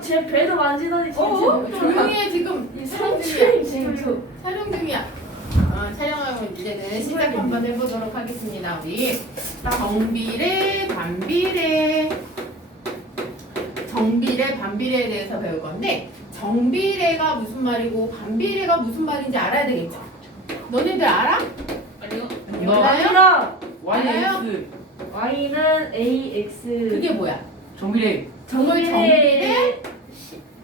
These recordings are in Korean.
제 배도 만지더니 조용히 해 지금 촬영 중이야. 촬영 중이야. 촬영하고 이제는 시작 한번 해보도록 하겠습니다. 우리 정비례, 반비례, 정비례, 반비례에 대해서 배울 건데 정비례가 무슨 말이고 반비례가 무슨 말인지 알아야 되겠죠? 너네들 알아? 아니요. 몰라요? YX Y는 AX. 그게 뭐야? 정비례. 정비례?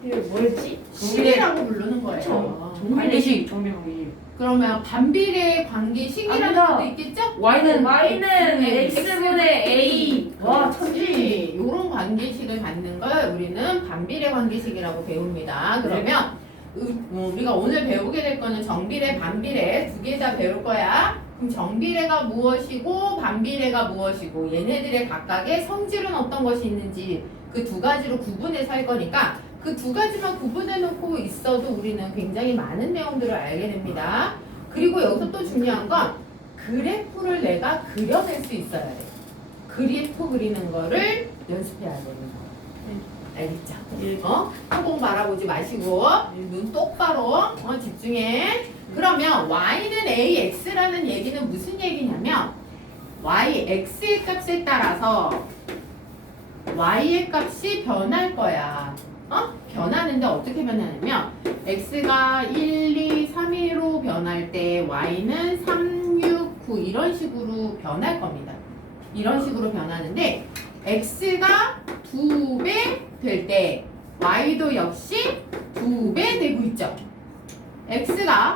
그게 뭐였지? 식이라고 부르는 거예요. 관계식. 정비 관계식. 그러면 반비례 관계식이라는 아니다. 것도 있겠죠? Y는 X분의 A. 와, 천지. 천지. 이런 관계식을 갖는 걸 우리는 반비례 관계식이라고 배웁니다. 그러면 우리가 오늘 배우게 될 거는 정비례, 반비례 두 개 다 배울 거야. 그럼 정비례가 무엇이고 반비례가 무엇이고 얘네들의 각각의 성질은 어떤 것이 있는지 그 두 가지로 구분해서 할 거니까 그 두 가지만 구분해 놓고 있어도 우리는 굉장히 많은 내용들을 알게 됩니다. 그리고 여기서 또 중요한 건 그래프를 내가 그려낼 수 있어야 돼. 그래프 그리는 거를 연습해야 되는 거. 알겠죠? 항공 바라보지 마시고 눈 똑바로 집중해. 그러면 y는 ax라는 얘기는 무슨 얘기냐면 yx의 값에 따라서 y의 값이 변할 거야. 변하는데 어떻게 변하냐면 x가 1, 2, 3, 2로 변할 때 y는 3, 6, 9 이런 식으로 변할 겁니다. 이런 식으로 변하는데 x가 2배 될 때 y도 역시 2배 되고 있죠. x가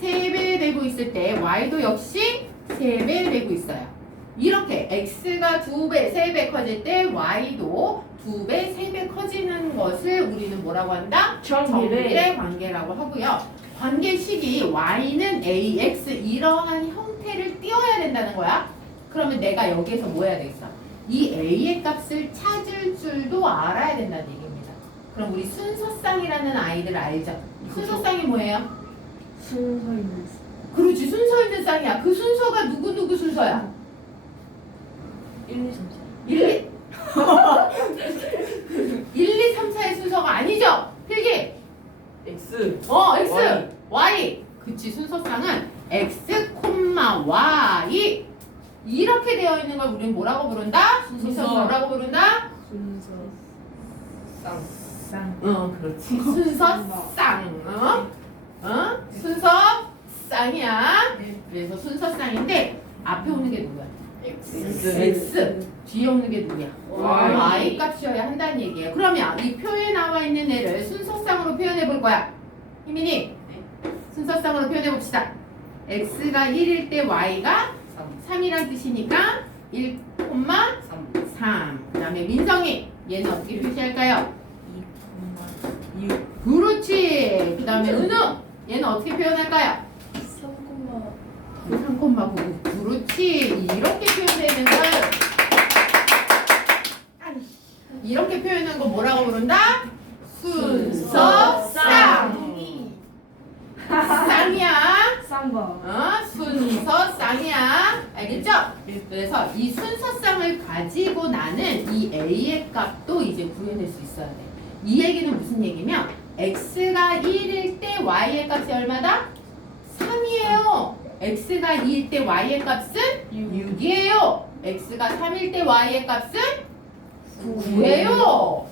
3배 되고 있을 때 y도 역시 3배 되고 있어요. 이렇게 x가 2배, 3배 커질 때 y도 2배, 3배 커지는 것을 우리는 뭐라고 한다? 정비례 관계라고 하고요. 관계식이 y는 ax 이러한 형태를 띄워야 된다는 거야. 그러면 내가 여기에서 뭐 해야 되겠어? 이 a의 값을 찾을 줄도 알아야 된다는 얘기입니다. 그럼 우리 순서쌍이라는 아이들 알죠? 순서쌍이 뭐예요? 순서 있는. 그렇지, 순서 있는 쌍이야. 그 순서가 누구 순서야? 1, 2, 3, 1, 2, 3, 4의 순서가 아니죠? 필기! X. X, Y. 그치, 순서쌍은 X, Y. 이렇게 되어 있는 걸 우리는 뭐라고 부른다? 순서쌍. 뭐라고 부른다? 순서. 쌍. 그렇지. 순서쌍. 순서쌍이야. 그래서 순서쌍인데 앞에 오는 게 누구야? X. 뒤에 오는 게 누구야? Y 값이어야 한다는 얘기예요. 그러면 이 표에 나와 있는 애를 순서쌍으로 표현해 볼 거야. 희민이 순서쌍으로 표현해 봅시다. X가 1일 때 Y가 3이란 뜻이니까 1, 3. 그 다음에 민성이 얘는 어떻게 표시할까요? 2, 그렇지. 그 다음에 은우 얘는 어떻게 표현할까요? 3,9. 그렇지. 이렇게 표현되는 걸 이렇게 표현하는 거 뭐라고 부른다? 순서쌍. 쌍이야. 쌍거. 순서쌍이야. 알겠죠? 그래서 이 순서쌍을 가지고 나는 이 a의 값도 이제 구해낼 수 있어야 돼. 이 얘기는 무슨 얘기면 x가 1일 때 y의 값이 얼마다? 3이에요. x가 2일 때 y의 값은 6이에요. x가 3일 때 y의 값은 9예요.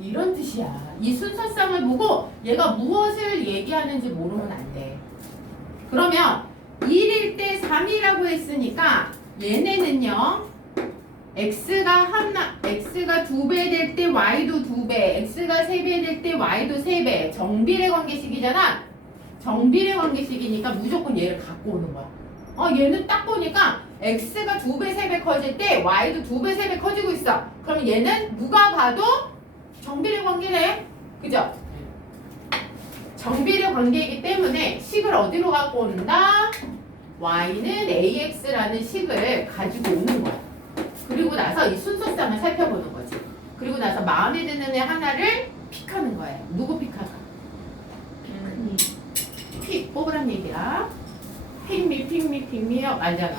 이런 뜻이야. 이 순서쌍을 보고 얘가 무엇을 얘기하는지 모르면 안 돼. 그러면 1일 때 3이라고 했으니까 얘네는요. x가 2배 될 때 y도 2배, x가 3배 될 때 y도 3배. 정비례 관계식이잖아. 정비례 관계식이니까 무조건 얘를 갖고 오는 거야. 얘는 딱 보니까 x가 2배, 3배 커질 때 y도 2배, 3배 커지고 있어. 그럼 얘는 누가 봐도 정비례 관계네. 그죠? 정비례 관계이기 때문에 식을 어디로 갖고 온다? y는 ax라는 식을 가지고 오는 거야. 그리고 나서 이 순서쌍을 살펴보는 거지. 그리고 나서 마음에 드는 애 하나를 픽하는 거예요. 누구 픽할까? 픽 뽑으란 얘기야. 픽미요. 알잖아.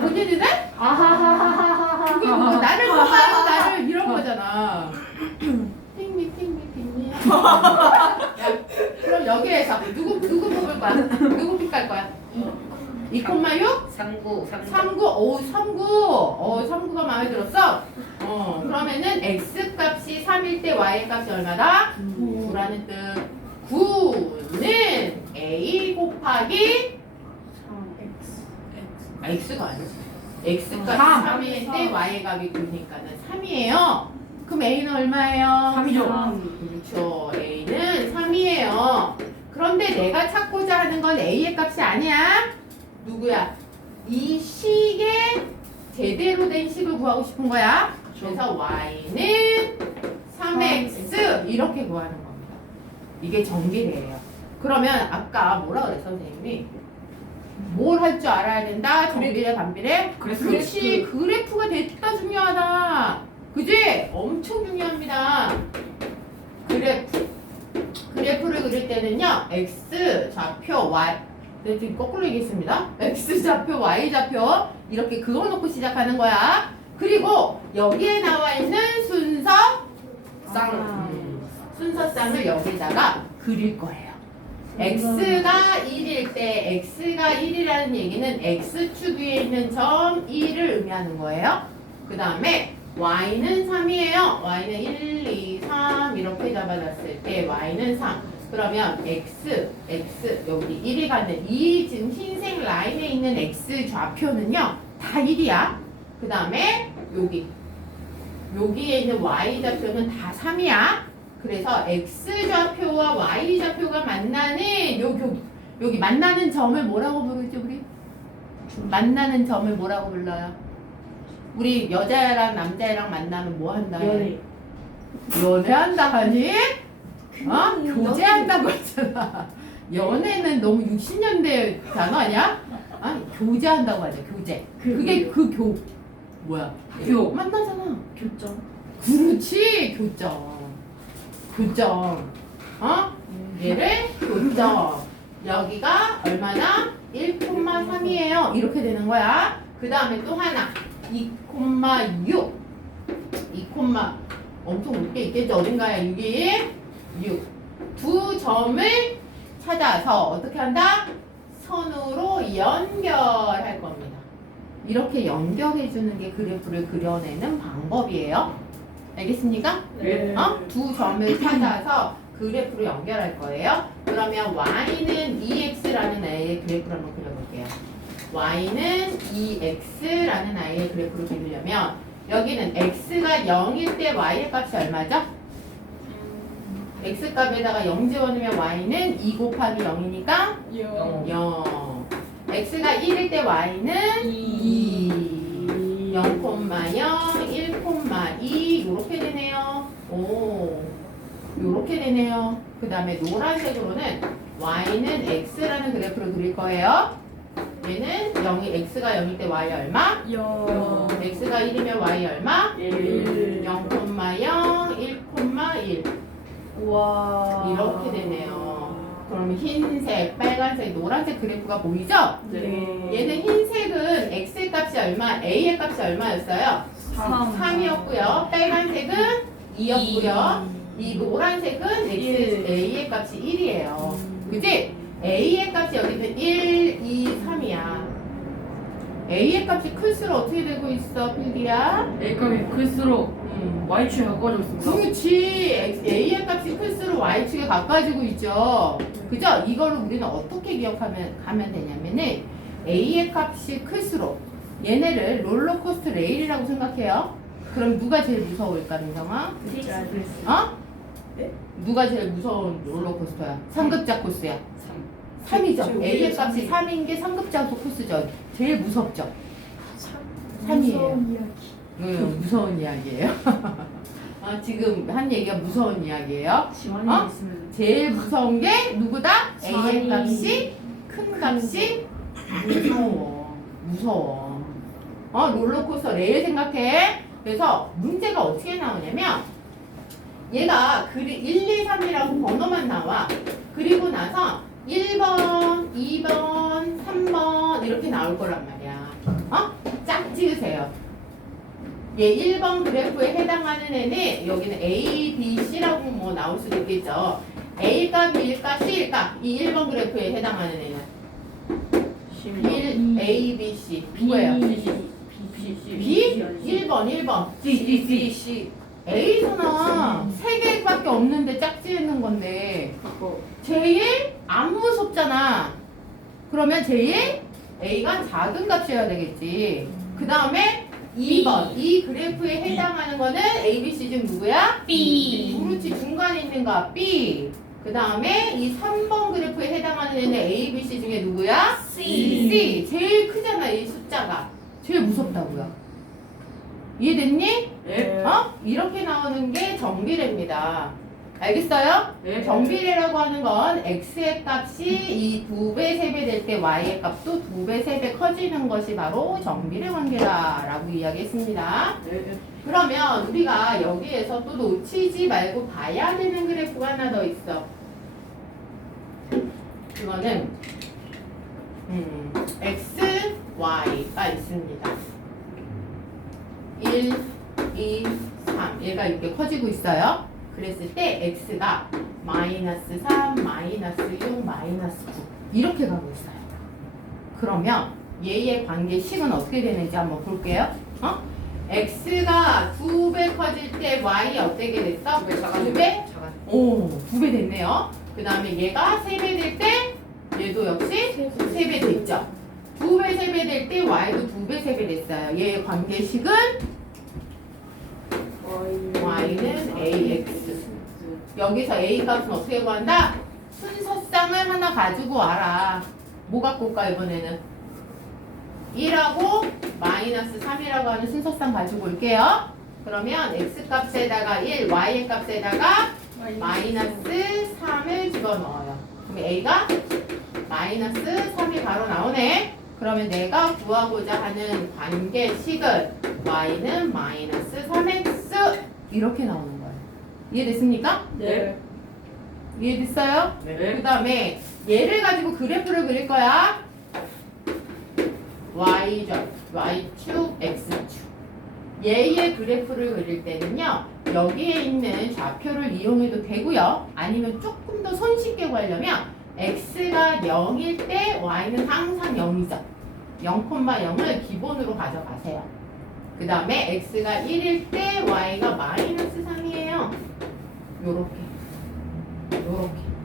본인이네? 아하하하하하. 그게 뭐 나를 뽑아요 나를 이런 거잖아. 픽미 그럼 여기에서 누구 뽑을 거야? 누구 픽할 거야? 2,6? 39 39. 39가 마음에 들었어? 그러면은 x 값이 3일 때 y 값이 얼마다? 9라는 뜻. 9는 a 곱하기 x가 아니지. x 값이 3일 때 y 값이 9니까는 3이에요. 그럼 a는 얼마예요? 3이죠. 그렇죠. a는 3이에요. 그런데 내가 찾고자 하는 건 a의 값이 아니야. 누구야? 이 식의 제대로 된 식을 구하고 싶은 거야. 그래서 y는 3x 이렇게 구하는 겁니다. 이게 정비례예요. 그러면 아까 뭐라 그랬어 선생님이? 뭘 할 줄 알아야 된다? 정비례, 반비례? 그렇지. 그래프가 됐다 중요하다. 그지? 엄청 중요합니다. 그래프를 그릴 때는요. x 좌표 y 네, 지금 거꾸로 얘기했습니다. x 좌표, y 좌표 이렇게 그어놓고 시작하는 거야. 그리고 여기에 나와 있는 순서쌍을 여기다가 그릴 거예요. x가 1일 때 x가 1이라는 얘기는 x축 위에 있는 점 1을 의미하는 거예요. 그 다음에 y는 3이에요. y는 1, 2, 3 이렇게 잡아놨을 때 y는 3. 그러면 x 여기 1이 갖는 이 지금 흰색 라인에 있는 x 좌표는요 다 1이야. 그 다음에 여기에 있는 y 좌표는 다 3이야. 그래서 x 좌표와 y 좌표가 만나는 여기 만나는 점을 뭐라고 부르죠 우리? 만나는 점을 뭐라고 불러요? 우리 여자애랑 남자애랑 만나면 뭐 한다? 연애한다 하니? 교제한다고 했잖아. 연애는 너무 60년대 단어 아니야? 아니 교제한다고 하죠. 교제. 그게 뭐야? 만나잖아. 교점 그렇지. 교점. 얘를 교점. 여기가 얼마나? 1,3이에요. 이렇게 되는 거야. 그 다음에 또 하나. 2,6. 엄청 높게 있겠죠. 어딘가에 6. 두 점을 찾아서 어떻게 한다? 선으로 연결할 겁니다. 이렇게 연결해 주는 게 그래프를 그려내는 방법이에요. 알겠습니까? 네. 두 점을 찾아서 그래프로 연결할 거예요. 그러면 y는 2x라는 아이의 그래프를 한번 그려볼게요. y는 2x라는 아이의 그래프를 그리려면 여기는 x가 0일 때 y의 값이 얼마죠? x값에다가 0 집어넣으면 y는 2 곱하기 0이니까 0. x가 1일 때 y는 2. 0,0, 1,2 이렇게 되네요. 이렇게 되네요. 그 다음에 노란색으로는 y는 x라는 그래프를 그릴 거예요. 얘는 x가 0일 때 y 얼마? 0 x가 1이면 y 얼마? 1. 0,0, 1,1 와 이렇게 되네요. 그럼 흰색, 빨간색, 노란색 그래프가 보이죠? 네. 얘는 흰색은 x의 값이 얼마, a의 값이 얼마였어요? 3이었고요. 빨간색은 2였고요. 이 노란색은 a의 값이 1이에요. 그지? a의 값이 여기는 1, 2, 3이야. a의 값이 클수록 어떻게 되고 있어, 필기야? A값이 클수록 Y축이 가까워지고 있습니다. 그렇지. a의 값이 클수록 y축에 가까워지고 있죠. 그죠? 이걸 우리는 어떻게 기억하면 되냐면은 a의 값이 클수록 얘네를 롤러코스터 레일이라고 생각해요. 그럼 누가 제일 무서울까, 민성아? 누가 제일 무서운 롤러코스터야? 상급자 코스야. 3이죠. a의 값이 3인 게 상급자 코스죠. 제일 무섭죠. 3이에요. 무서운 이야기예요. 지금 한 얘기가 무서운 이야기예요. 지원이 있으면 제일 무서운 게 누구다? a의 값이 큰 값이 무서워. 롤러코스터 레일 생각해. 그래서 문제가 어떻게 나오냐면 얘가 1, 2, 3이라고 번호만 나와. 그리고 나서 1번, 2번, 3번 이렇게 나올 거란 말이야. 짝 지으세요. 얘 1번 그래프에 해당하는 애는 여기는 A, B, C라고 뭐 나올 수도 있겠죠. A값, B값, C값 이 1번 그래프에 해당하는 애는 1, A, B, C 누구예요? B? 1번 C. C A잖아 3개밖에 없는데 짝지는 건데 제일 안 무섭잖아. 그러면 제일 A가 작은 값이어야 되겠지. 그 다음에 2번 이 그래프에 해당하는 거는 A, B, C 중 누구야? B. 그렇지 중간에 있는 거 B. 그 다음에 이 3번 그래프에 해당하는 애는 A, B, C 중에 누구야? C. 제일 크잖아 이 숫자가. 제일 무섭다고요. 이해됐니? 네. 이렇게 나오는 게 정비례입니다. 알겠어요? 네. 정비례라고 하는 건 x의 값이 이 2배, 3배 될 때 y의 값도 2배, 3배 커지는 것이 바로 정비례 관계다라고 이야기했습니다. 네. 그러면 우리가 여기에서 또 놓치지 말고 봐야 되는 그래프가 하나 더 있어. 그거는 x, y가 있습니다. 1, 2, 3 얘가 이렇게 커지고 있어요. 그랬을 때 x가 마이너스 3, 마이너스 6, 마이너스 9 이렇게 가고 있어요. 그러면 얘의 관계식은 어떻게 되는지 한번 볼게요. x가 2배 커질 때 y 어떻게 됐어? 2배? 오, 2배 됐네요. 그 다음에 얘가 3배 될 때 얘도 역시 3배 됐죠. 2배, 3배 될 때 y도 2배, 3배 됐어요. 얘의 관계식은 y는 ax. 여기서 a 값은 어떻게 구한다? 순서쌍을 하나 가지고 와라. 뭐 갖고 올까 이번에는? 1하고 마이너스 3이라고 하는 순서쌍 가지고 올게요. 그러면 x 값에다가 1, y의 값에다가 마이너스 3을 집어넣어요. 그럼 a가 마이너스 3이 바로 나오네. 그러면 내가 구하고자 하는 관계식은 y는 마이너스 3x 이렇게 나오는 거예요. 이해됐습니까? 네. 이해됐어요? 네. 그 다음에 얘를 가지고 그래프를 그릴 거야. y좌, y축, x축. 얘의 그래프를 그릴 때는요. 여기에 있는 좌표를 이용해도 되고요. 아니면 조금 더 손쉽게 구하려면 x가 0일 때 y는 항상 0이죠. 0,0을 기본으로 가져가세요. 그 다음에 x가 1일 때 y가 마이너스 3이에요. 요렇게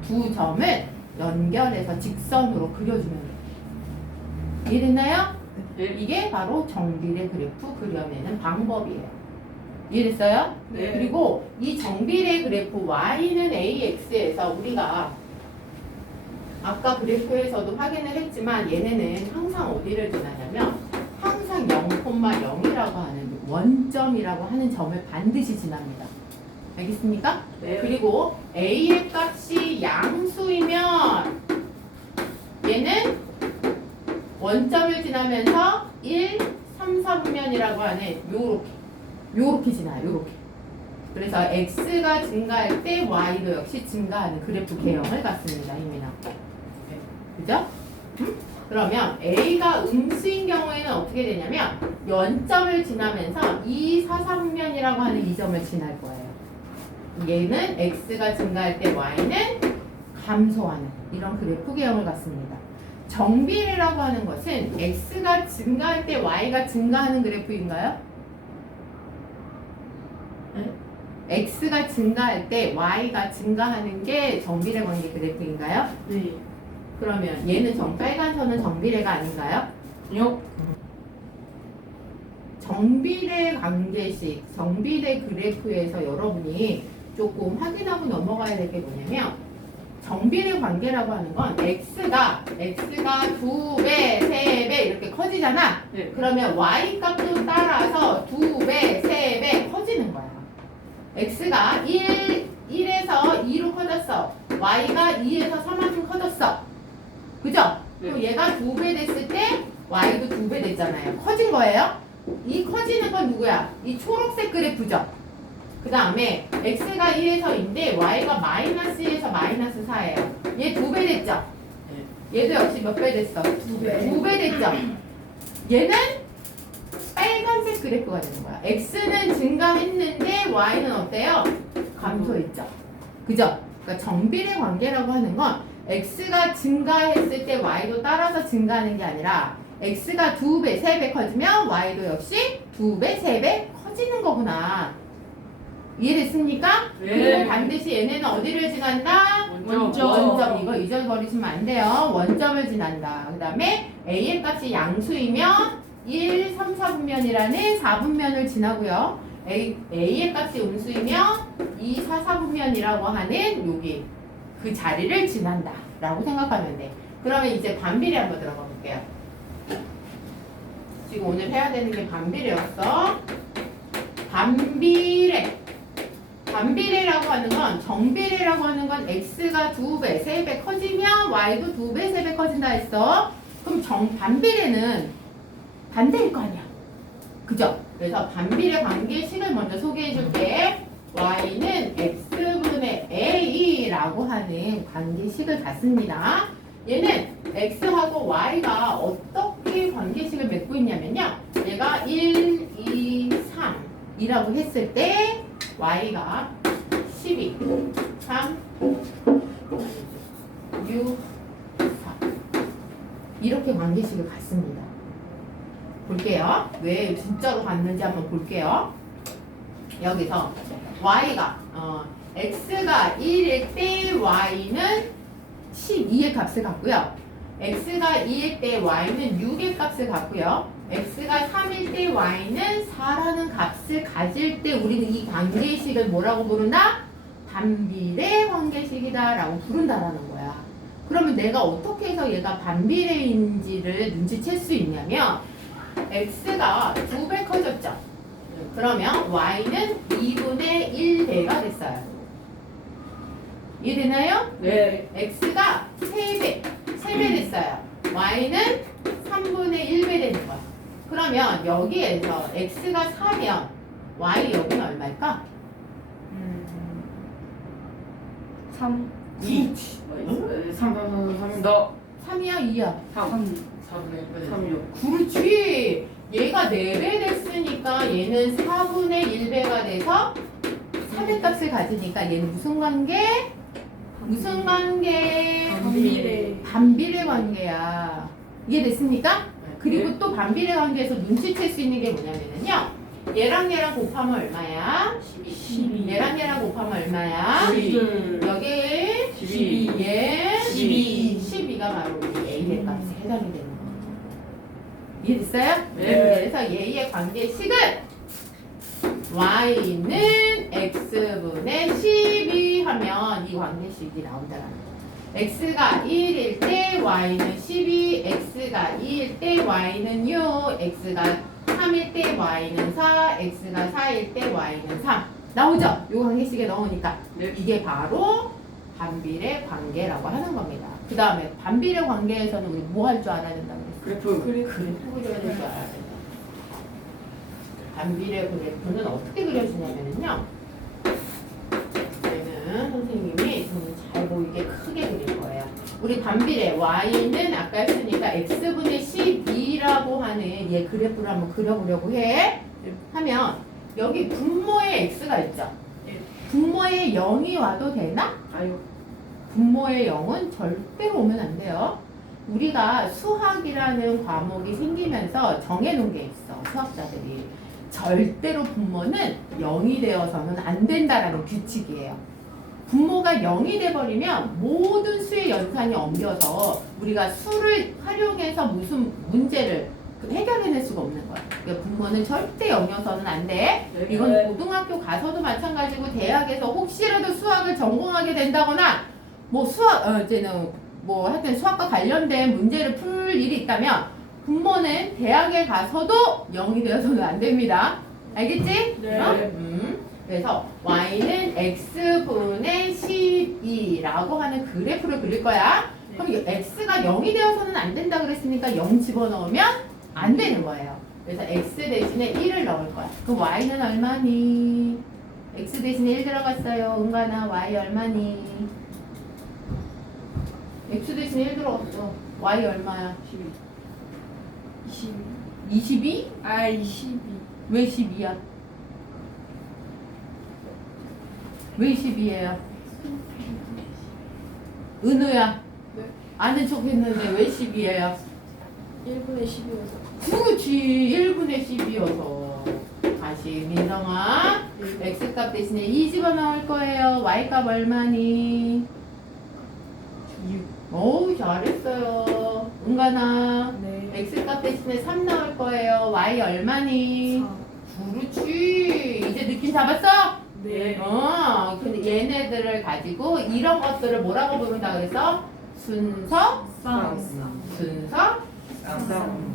두 점을 연결해서 직선으로 그려주면 돼요. 이해됐나요? 네. 이게 바로 정비례 그래프 그려내는 방법이에요. 이해됐어요? 네. 그리고 이 정비례 그래프 y는 ax에서 우리가 아까 그래프에서도 확인을 했지만 얘네는 항상 어디를 지나냐면 항상 0,0이라고 하는 원점이라고 하는 점을 반드시 지납니다. 알겠습니까? 네. 그리고 a의 값이 양수이면 얘는 원점을 지나면서 1, 3, 4분면이라고 하는 요렇게 지나요. 요렇게. 그래서 x가 증가할 때 y도 역시 증가하는 그래프 개형을 갖습니다. 이민아. 그죠? 그러면 a가 음수인 경우에는 어떻게 되냐면 원점을 지나면서 2, 4, 3분면이라고 하는 이 점을 지날 거예요. 얘는 x가 증가할 때 y는 감소하는 이런 그래프 개형을 갖습니다. 정비례라고 하는 것은 x가 증가할 때 y가 증가하는 그래프인가요? 네? x가 증가할 때 y가 증가하는 게 정비례 관계 그래프인가요? 네. 그러면 얘는 빨간 선은 정비례가 아닌가요? 요. 정비례 관계식, 정비례 그래프에서 여러분이 조금 확인하고 넘어가야 될 게 뭐냐면 정비례 관계라고 하는 건 x가 2배, 3배 이렇게 커지잖아. 네. 그러면 y 값도 따라서 2배, 3배 커지는 거야. x가 1에서 2로 커졌어. y가 2에서 3만큼 커졌어. 그죠? 네. 그럼 얘가 2배 됐을 때 y도 2배 됐잖아요. 커진 거예요. 이 커지는 건 누구야? 이 초록색 그래프죠. 그 다음에 x가 1에서 2인데 y가 마이너스 1에서 마이너스 4예요. 얘 2배 됐죠? 얘도 역시 몇 배 됐어? 2배 됐죠? 얘는 빨간색 그래프가 되는 거야. x는 증가했는데 y는 어때요? 감소했죠. 그죠? 그러니까 정비례 관계라고 하는 건 x가 증가했을 때 y도 따라서 증가하는 게 아니라 x가 2배, 3배 커지면 y도 역시 2배, 3배 커지는 거구나. 이해됐습니까? 네. 그리고 반드시 얘네는 어디를 지난다? 원점. 원점. 이거 잊어버리시면 안 돼요. 원점을 지난다. 그 다음에 a의 값이 양수이면 1, 3, 4분면이라는 4분면을 지나고요. a의 값이 음수이면 2, 4, 4분면이라고 하는 여기 그 자리를 지난다 라고 생각하면 돼. 그러면 이제 반비례 한번 들어가 볼게요. 지금 오늘 해야 되는 게 반비례였어. 반비례. 반비례라고 하는 건, 정비례라고 하는 건 x가 2배, 3배 커지면 y도 2배, 3배 커진다 했어. 그럼 반비례는 반대일 거 아니야. 그죠? 그래서 반비례 관계식을 먼저 소개해 줄게. y는 x분의 a라고 하는 관계식을 갖습니다. 얘는 x하고 y가 어떻게 관계식을 맺고 있냐면요. 얘가 1, 2, 3이라고 했을 때 y가 12, 3, 6, 4 이렇게 관계식을 갖습니다. 볼게요. 왜 진짜로 갖는지 한번 볼게요. 여기서 y가 x가 1일 때 y는 12의 값을 갖고요. x가 2일 때 y는 6의 값을 갖고요. x가 3일 때 y는 4라는 값을 가질 때 우리는 이 관계식을 뭐라고 부른다? 반비례 관계식이다 라고 부른다라는 거야. 그러면 내가 어떻게 해서 얘가 반비례인지를 눈치챌 수 있냐면 x가 2배 커졌죠. 그러면 y는 2분의 1배가 됐어요. 이해되나요? 네. x가 3배 됐어요. y는 3분의 1배 되는 거야. 그러면 여기에서 x가 4면 y 여기는 얼마일까? 3, 2. 3, 너 3이야 2야? 3, 3, 6. 그렇지. 얘가 4배 됐으니까 얘는 4분의 1배가 돼서 4배 값을 가지니까 얘는 무슨 관계? 무슨 관계? 반비례. 반비례 관계야. 이해됐습니까? 그리고 또 반비례 관계에서 눈치챌 수 있는 게 뭐냐면요. 얘랑 얘랑 곱하면 얼마야? 12. 얘랑 얘랑 곱하면 얼마야? 12. 여기 12. 얘 12. 12가 바로 우리 A의 값에 해당이 되는 거예요. 이해됐어요? 네. 그래서 얘의 관계식은 y는 x분의 12 하면 이 관계식이 나온다는 거예요. x가 1일 때 y는 12, x가 2일 때 y는 6, x가 3일 때 y는 4, x가 4일 때 y는 3 나오죠? 이 관계식에 넣으니까 네. 이게 바로 반비례 관계라고 하는 겁니다. 그 다음에 반비례 관계에서는 우리 뭐 할 줄 알아야 된다고 그랬어요? 그래프. 그래프 그려야 될 줄 알아야 된다. 반비례 그래프는 어떻게 그려지냐면요. 얘는 선생님이 저는 잘 보이게 크게 그릴 거예요. 우리 반비례 y는 아까 했으니까 x분의 12라고 하는 얘 그래프를 한번 그려보려고 해. 하면 여기 분모에 x가 있죠. 분모에 0이 와도 되나? 아유. 분모의 0은 절대로 오면 안 돼요. 우리가 수학이라는 과목이 생기면서 정해놓은 게 있어. 수학자들이. 절대로 분모는 0이 되어서는 안 된다라는 규칙이에요. 분모가 0이 돼버리면 모든 수의 연산이 엉겨서 우리가 수를 활용해서 무슨 문제를 해결해낼 수가 없는 거야. 그러니까 분모는 절대 0이어서는 안 돼. 이건 고등학교 가서도 마찬가지고 대학에서 혹시라도 수학을 전공하게 된다거나 뭐 이제는 뭐 하여튼 수학과 관련된 문제를 풀 일이 있다면 분모는 대학에 가서도 0이 되어서는 안 됩니다. 알겠지? 네. 그래서 y는 x분의 12라고 하는 그래프를 그릴 거야. 그럼 이 x가 0이 되어서는 안 된다 그랬으니까 0 집어넣으면 안 되는 거예요. 그래서 x 대신에 1을 넣을 거야. 그럼 y는 얼마니? x 대신에 1 들어갔어요. 은가나 y 얼마니? x 대신에 1 들어갔어. y 얼마야? 12. 20. 22? 아 22. 왜 12야? 왜 12예요? 은우야. 네. 아는 척 했는데 왜 12예요? 1분의 12여서. 그렇지. 1분의 12여서. 다시 민성아. x값 대신에 2 집어넣을 거예요. y값 얼마니? 6. 어우 잘했어요. 은간아. 네. x값 대신에 3 넣을 거예요. y 얼마니? 4. 그렇지. 이제 느낌 잡았어? 네. 근데 얘네들을 가지고 이런 것들을 뭐라고 부른다 그랬어? 순서? 쌍. 순서? 쌍.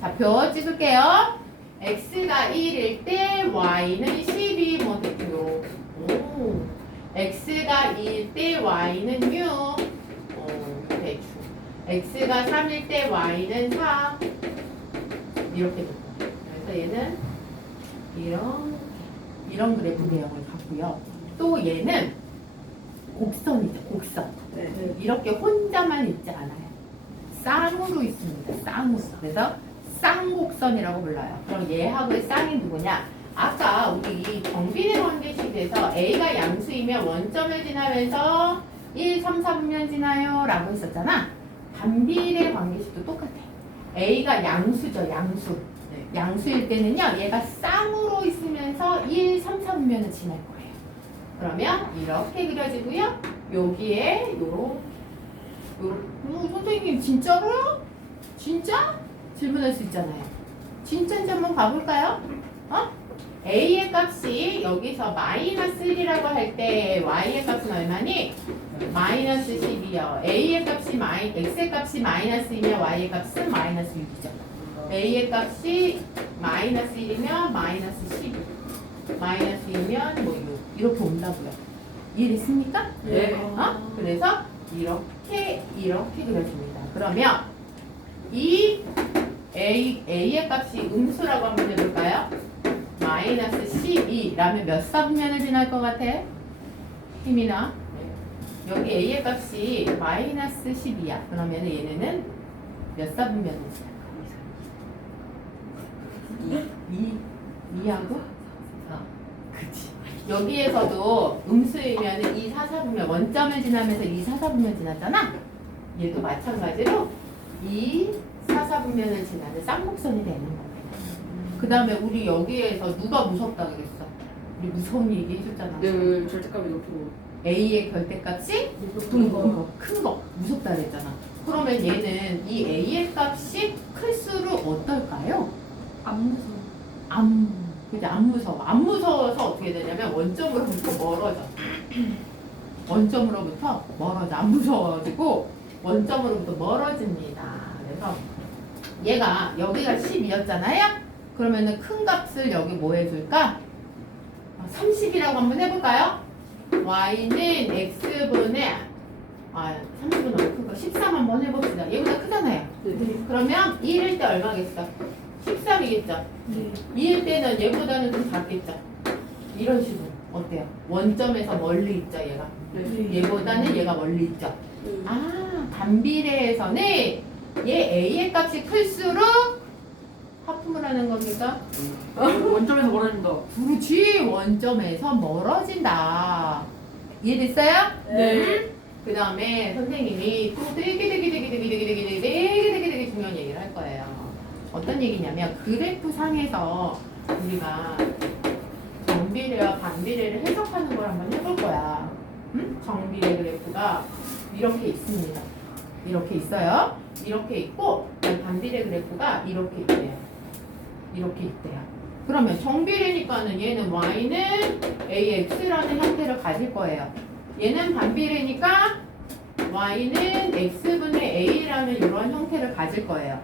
좌표 찍을게요. x가 1일 때 y는 12 뭐 됐고요. 오. x가 2일 때 y는 6. 대충. x가 3일 때 y는 4. 이렇게 됐고. 그래서 얘는 이런 그래프 대형을 갖고요. 또 얘는 곡선이죠. 곡선. 네. 이렇게 혼자만 있지 않아요. 쌍으로 있습니다. 쌍으로. 그래서 쌍곡선이라고 불러요. 그럼 얘하고의 쌍이 누구냐? 아까 우리 정비례 관계식에서 A가 양수이면 원점을 지나면서 1, 3, 4분면 지나요 라고 했었잖아. 반비례 관계식도 똑같아. A가 양수죠. 양수. 양수일 때는요. 얘가 쌍으로 있으면서 1, 3, 4분면을 지날 거예요. 그러면 이렇게 그려지고요. 여기에 선생님 진짜로요? 진짜? 질문할 수 있잖아요. 진짜인지 한번 봐볼까요? A의 값이 여기서 마이너스 1이라고 할 때 Y의 값은 얼마니? 마이너스 12요. A의 값이 X의 값이 마이너스이면 Y의 값은 마이너스 6이죠. A의 값이 마이너스 1이면 마이너스 12. 마이너스 2면 뭐 6. 이렇게 온다고요. 이해됐습니까? 네. 그래서 이렇게 그려줍니다. 그러면 이 A의 값이 음수라고 한번 해볼까요? 마이너스 12라면 몇 사분면을 지날 것 같아? 희민아. 여기 A의 값이 마이너스 12야. 그러면 얘네는 몇 사분면을 지날 거야? 2하고? 그치. 여기에서도 음수이면 2, 4, 4분면 원점을 지나면서 2, 4, 4분면 지났잖아? 얘도 마찬가지로 2, 4, 4분면을 지나는 쌍곡선이 되는 겁니다. 그 다음에 우리 여기에서 누가 무섭다 그랬어? 우리 무서운 얘기 해줬잖아. 네. 절대값이 높고. A의 결대값이 큰 거 무섭다 그랬잖아. 그러면 얘는 이 A의 값이 클수록 어떨까요? 안 무서워. 그지? 안 무서워. 안 무서워서 어떻게 되냐면 원점으로부터 멀어져. 원점으로부터 멀어져. 안 무서워지고 원점으로부터 멀어집니다. 그래서 얘가 여기가 12였잖아요? 그러면은 큰 값을 여기 뭐 해줄까? 30이라고 한번 해볼까요? y는 x분의 30은 너무 큰거 13 한번 해봅시다. 얘보다 크잖아요. 네. 그러면 1일 때 얼마겠어? 13이겠죠? 네. 2일 때는 얘보다는 좀 작겠죠? 이런 식으로 어때요? 원점에서 멀리 있죠 얘가? 네. 얘보다는 얘가 멀리 있죠? 네. 반비례에서는 얘 A의 값이 클수록 하품을 하는 겁니까? 원점에서 멀어진다. 그렇지 원점에서 멀어진다. 이해됐어요? 네. 그 다음에 선생님이 또 되게 중요한 얘기를 할 거예요. 어떤 얘기냐면 그래프 상에서 우리가 정비례와 반비례를 해석하는 걸 한번 해볼 거야. 정비례 그래프가 이렇게 있습니다. 이렇게 있어요. 이렇게 있고 반비례 그래프가 이렇게 있대요. 이렇게 있대요. 그러면 정비례니까는 얘는 y는 ax라는 형태를 가질 거예요. 얘는 반비례니까 y는 x분의 a라는 이런 형태를 가질 거예요.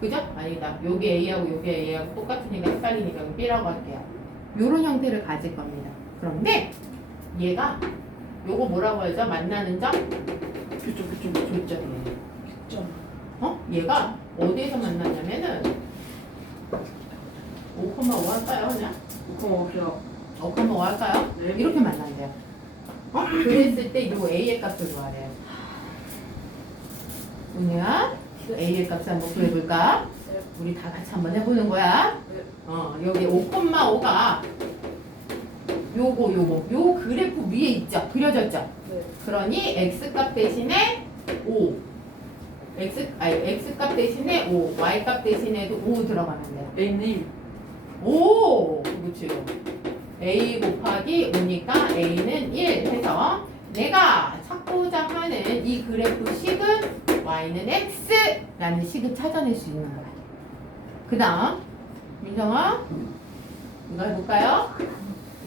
그죠? 아니다. 여기 a하고 여기 a하고 똑같으니까 헷갈리니까 여기 b라고 할게요. 이런 형태를 가질 겁니다. 그런데 얘가 요거 뭐라고 하죠? 만나는 점? 교점이에요. 얘가 어디에서 만나냐면은 5,5 할까요? 그냥? 5,5 할까요? 네. 이렇게 만난대요. 그랬을 때 요 A의 값을 구하래요. 은유야, A의 값을 한번 구해볼까? 우리 다 같이 한번 해보는 거야. 여기 5,5가 요 그래프 위에 있죠? 그려졌죠? 네. 그러니 x값 대신에 5 x값 대신에 5 y값 대신에도 5 들어가면 돼요. A님. 오! 그렇죠. a 곱하기 5니까 a는 1 해서 내가 찾고자 하는 이 그래프 식은 y는 x라는 식을 찾아낼 수 있는 거야. 그 다음 민성아 이거 해볼까요?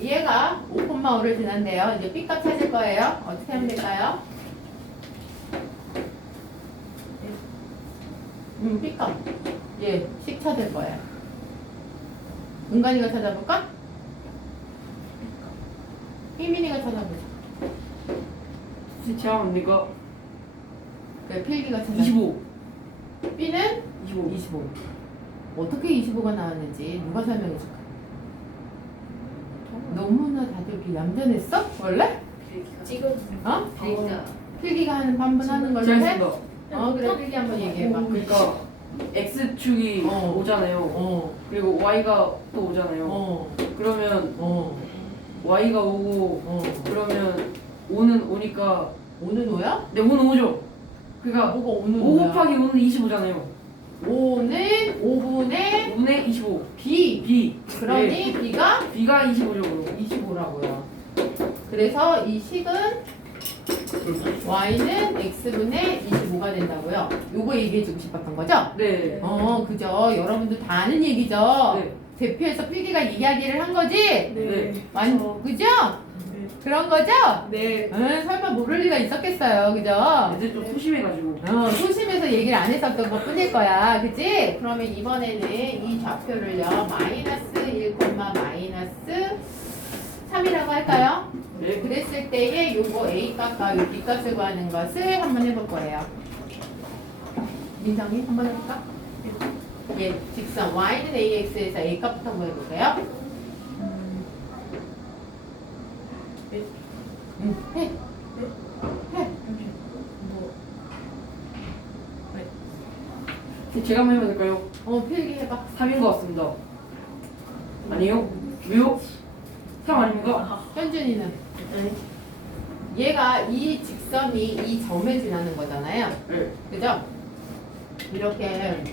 얘가 5,5를 지난대요. 이제 b값 찾을 거예요. 어떻게 하면 될까요? b값 식 찾을 거예요. 은관이가 찾아볼까? 희민이가 찾아보자. 제가 뭡니까? 그래, 필기가 찾아보자. 25. b는 25. 25. 어떻게 25가 나왔는지 누가 설명해 줄까? 너무나 다들 이렇게 얌전했어? 원래? 찍어주세요. 필기가 한번 하는 걸로 제가 해? 했습니다. 그래 필기 한번 얘기해봐. 그러니까 X축이 어. 5잖아요. 그리고 Y가 또 5잖아요. 그러면 Y가 5고 그러면 5는 5니까 오는 5야? 네 5는 5죠. 그러니까 뭐가 오는 5 5야? 곱하기 5는 25잖아요. 5는 5분의 5분의 25. B. B. 그러니 네. B가 B가 25죠. 25라고요. 그래서 이 식은 Y는 X분의 25가 된다고요. 요거 얘기해주고 싶었던 거죠? 네. 그죠. 여러분들 다 아는 얘기죠? 네. 대표에서 필기가 이야기를 한 거지? 네. 그죠? 네. 그런 거죠? 네. 설마 모를 리가 있었겠어요. 그죠? 애들 좀 소심해가지고. 소심해서 얘기를 안 했었던 것 뿐일 거야. 그치? 그러면 이번에는 이 좌표를요. 마이너스 1, 마이너스 3이라고 할까요? 네. 그랬을 때에 요거 A값과 요 B값을 구하는 것을 한번 해볼 거예요. 민성이 한번 해볼까? 직선 Y는 AX에서 A값부터 구해볼까요? 해. 제가 한번 해봐도 될까요? 필기해봐. 3인 것 같습니다. 아니요? 왜요? 3 아닙니까? 현준이는? 얘가 이 직선이 이 점에 지나는 거잖아요. 네. 그죠? 이렇게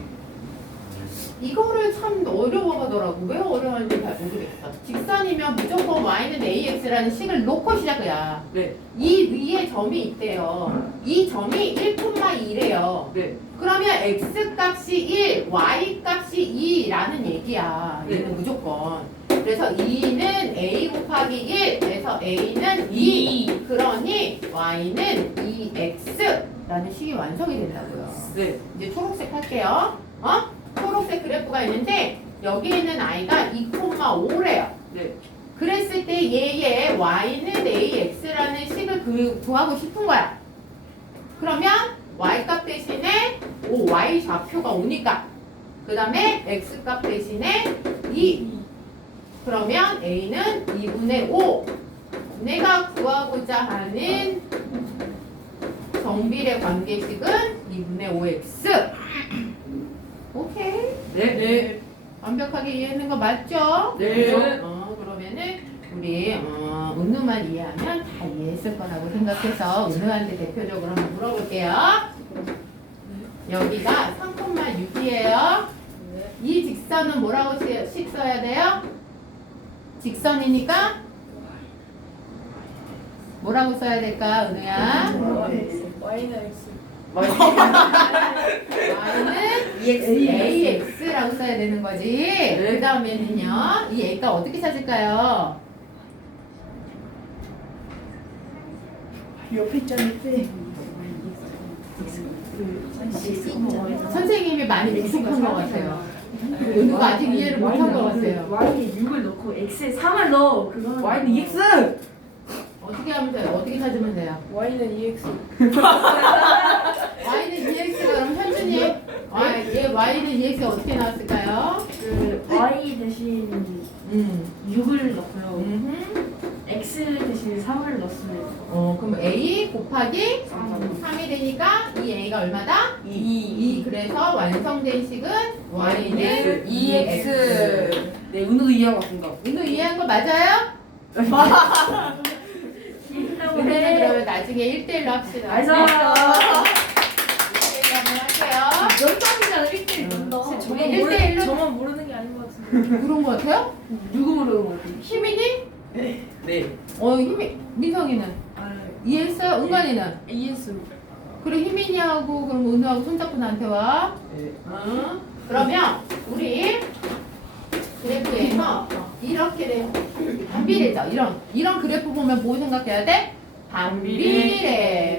이거를 참 어려워하더라고. 왜 어려워하는지 잘 모르겠어. 직선이면 무조건 y는 ax라는 식을 놓고 시작이야. 네. 이 위에 점이 있대요. 이 점이 1,2래요. 네. 그러면 x 값이 1, y 값이 2라는 얘기야. 얘는 네. 무조건. 그래서 2는 a 곱하기 1, 그래서 a는 2. 그러니 y는 2x라는 식이 완성이 된다고요. 네. 이제 초록색 할게요. 초록색 그래프가 있는데 여기에 있는 i가 2,5래요. 네. 그랬을 때 얘의 y는 ax라는 식을 구하고 싶은 거야. 그러면 y값 대신에 y 좌표가 5니까 그 다음에 x값 대신에 2. 그러면 a는 2분의 5. 내가 구하고자 하는 정비례 관계식은 2분의 5x. 오케이? 네. 완벽하게 이해하는 거 맞죠? 네. 그죠? 그러면은 우리 은우만 이해하면 다 이해했을 거라고 생각해서 은우한테 대표적으로 한번 물어볼게요. 여기가 3,6이에요. 이 직선은 뭐라고 식 써야 돼요? 직선이니까 뭐라고 써야 될까, 은우야? Y는 X. y는 ax라고 써야 되는 거지. 그 다음에는요, 이 a가 어떻게 찾을까요? 옆에 있잖아요. 선생님이 많이 미숙한 것 같아요. 은우가 아직 이해를 못한 것 같아요. Y에 6을 넣고 X에 3을 넣어. 그거는 Y는 EX! 어떻게 하면 돼요? 어떻게 찾으면 돼요? Y는 EX. y는 2x가 그럼 현준이 y는 2x 어떻게 나왔을까요? 그 Y 대신 6을 넣고요. 음흠. X x 대신 3을 넣었으면 그럼 a 곱하기 3. 3이 되니까 이 a가 얼마다? 2. 그래서 완성된 식은 y는 네, 2x. 네, 은우도 이해하고 왔습니다. 민호 이해한 거 맞아요? 우리는 그러면 나중에 1대1로 합시다. 알죠. 1대1로 한번 할게요. 연상이잖아 1대1 넣는다. 우리 1대1로 저만 모르는 게 아닌 것 같은데. 그런 거 같아요? 누구 모르는 것 같아요? 희민이? 네. 민성이는? 아, 이해했어요? 은관이는? AS. 그래 희민이하고 그럼 은우하고 손잡고 나한테 와. 네. 그러면 우리 그래프에서 이렇게 돼 반비례죠. 이런 그래프 보면 뭐 생각해야 돼?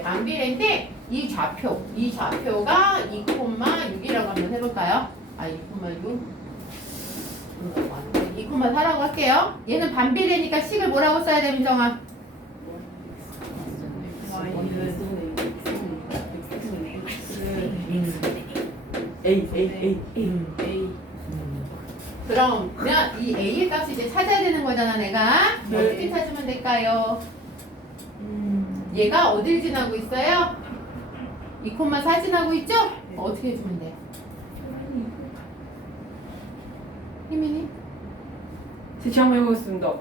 반비례인데 이 좌표가 2,6이라고 한번 해볼까요? 2,6 2,4라고 할게요. 얘는 반비례니까 식을 뭐라고 써야 돼, 민정아? A. 그러면 이 A의 값을 이제 찾아야 되는 거잖아, 내가. 네. 어떻게 찾으면 될까요? 얘가 어딜 지나고 있어요? 2,4 지나고 있죠? 어떻게 해주면 돼? 희민이? 제가 한번 해보겠습니다.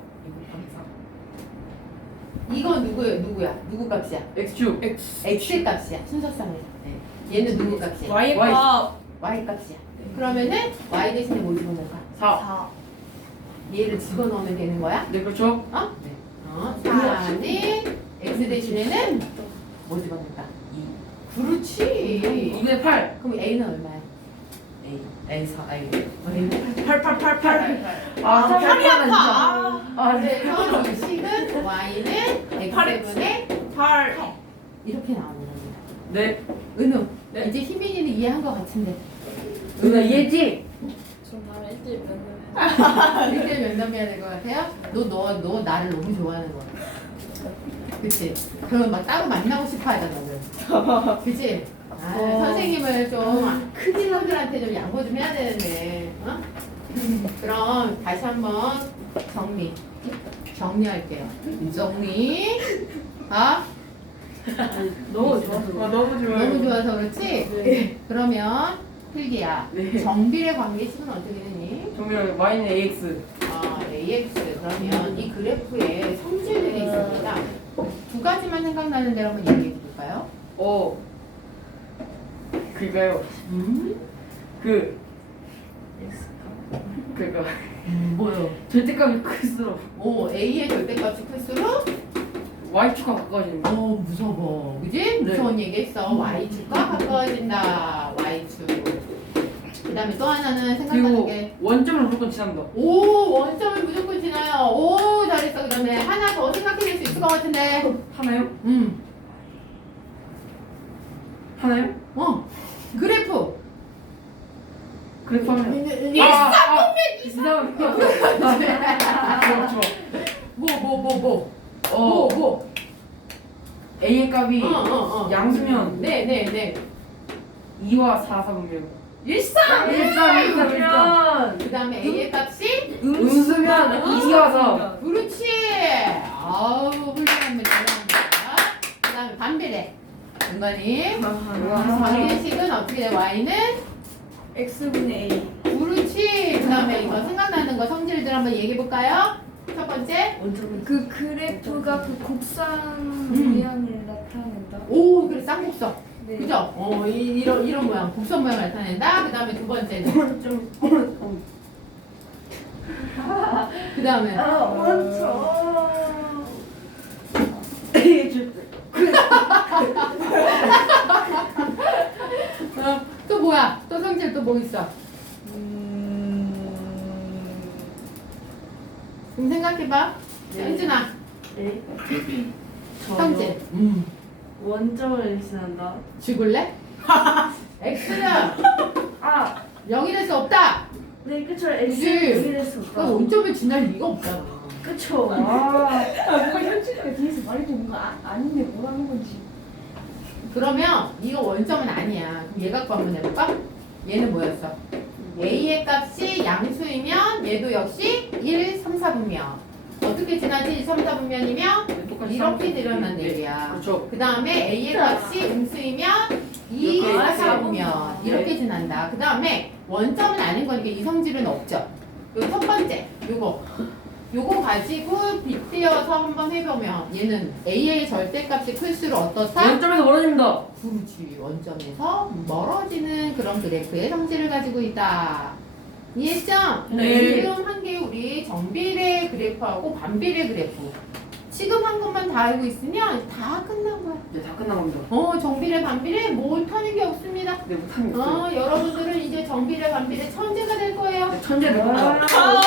이건 누구야? 누구 값이야? X축. X 값이야, 순서상에서. 얘는 누구 값이야? Y Y. 값. Y 값이야. 그러면은 Y 대신에 뭐 집어넣을까? 4. 얘를 집어넣으면 되는 거야? 네, 그렇죠? 어? 4는 X 대신에는 뭐 집어넣을까? 2. 그렇지. 2분의 8. 그럼 A는 얼마야? A 4. A. A는 8888. 아, 팔이 아파. 아, 네. 그래서 이 식은 Y는 X분의 8. 이렇게 나오는 겁니다. 네. 은우, 네. 이제 희민이는 이해한 것 같은데. 은우 이해했지? 전 다음에 1대1 몇 이렇게 면담해야 될 것 같아요? 너 나를 너무 좋아하는 거 같아. 그치? 그러면 막 따로 만나고 싶어 하잖아, 너. 그치? 선생님을 좀 큰 사람들한테 좀 양보 좀 해야 되는데, 어? 그럼 다시 한번 정리할게요. 정리. 너무 좋아서. 너무 너무 좋아서 그렇지? 네. 그러면 필기야. 네. 정비례 관계식은 어떻게 되니? 정밀하게 Y는 AX. AX. 그러면 이 그래프에 성질들이 있습니다. 두 가지만 생각나는 대로 한번 얘기해 볼까요? 그니까요. 그니까 뭐요? 절대값이 클수록 A의 절대값이 클수록 Y축과 가까워지는 거. 무서워. 그지? 무서운 얘기했어. Y축과 가까워진다. Y축. 그 다음에 또 하나는 생각나는 그리고 게 원점을 무조건 지납니다. 원점을 무조건 지나요. 잘했어. 그 다음에 하나 더 생각해낼 수 있을 것 같은데. 하나요? 하나요? 그래프. 그래프 하면 일사분면 그렇죠. 뭐. A의 값이 양수면 네네네. 2와 4 사분면 일상. 일삼. 그 다음에 A의 값이 음수면 2와 4. 그렇지. 아우 훌륭합니다. 그 다음에 반비례. 은관이. 관계식은 어떻게 돼? Y는 X분의 A. 그렇지. 그 다음에 이거 생각나는 거 성질들 한번 얘기해 볼까요? 첫 번째. 그 그래프가 그 곡선 모양을 나타낸다. 그래 쌍곡선. 네. 그죠? 이런 모양, 곡선 모양을 나타낸다. 그 다음에 두 번째는. 그 다음에. 원점. 또 뭐야? 또 성질 또 뭐 있어? 그럼 생각해봐. 현준아. 네. 성질. 원점을 지난다. 죽을래? X는 아, 0이 될 수 없다. 네, 그쵸. 그치? X는 여기 될수 그 없다. 원점을 지날 리가 없잖아. 그쵸. 뭔가 현진이가 뒤에서 말해주는 거 아닌데 뭐 하는 건지. 그러면 이거 원점은 아니야. 그럼 얘 갖고 한번 해볼까? 얘는 뭐였어? A의 값이 양수이면 얘도 역시 1, 3, 4분면 어떻게 지나지? 3, 4분면이면 똑같이 이렇게 늘어난 네. 얘기야. 그렇죠. 그 다음에 A의 값이 음수이면 2, 이렇게 4, 이렇게 4분면 이렇게 지난다. 그 다음에 원점은 아닌 거니까 이성질은 없죠. 요 첫 번째 요거 가지고 빗대어서 한번 해보면 얘는 A의 절대값이 클수록 어떻다? 원점에서 멀어집니다. 그렇지. 원점에서 멀어지는 그런 그래프의 성질을 가지고 있다. 이해했죠? 네. 지금 한 게 우리 정비례 그래프하고 반비례 그래프. 지금 한 것만 다 알고 있으면 다 끝난 거야. 이제 다 끝난 겁니다. 정비례 반비례 못하는 게 없습니다. 네, 못하는 거 없어요. 여러분들은 이제 정비례 반비례 천재가 될 거예요. 네, 천재 누구나. 아,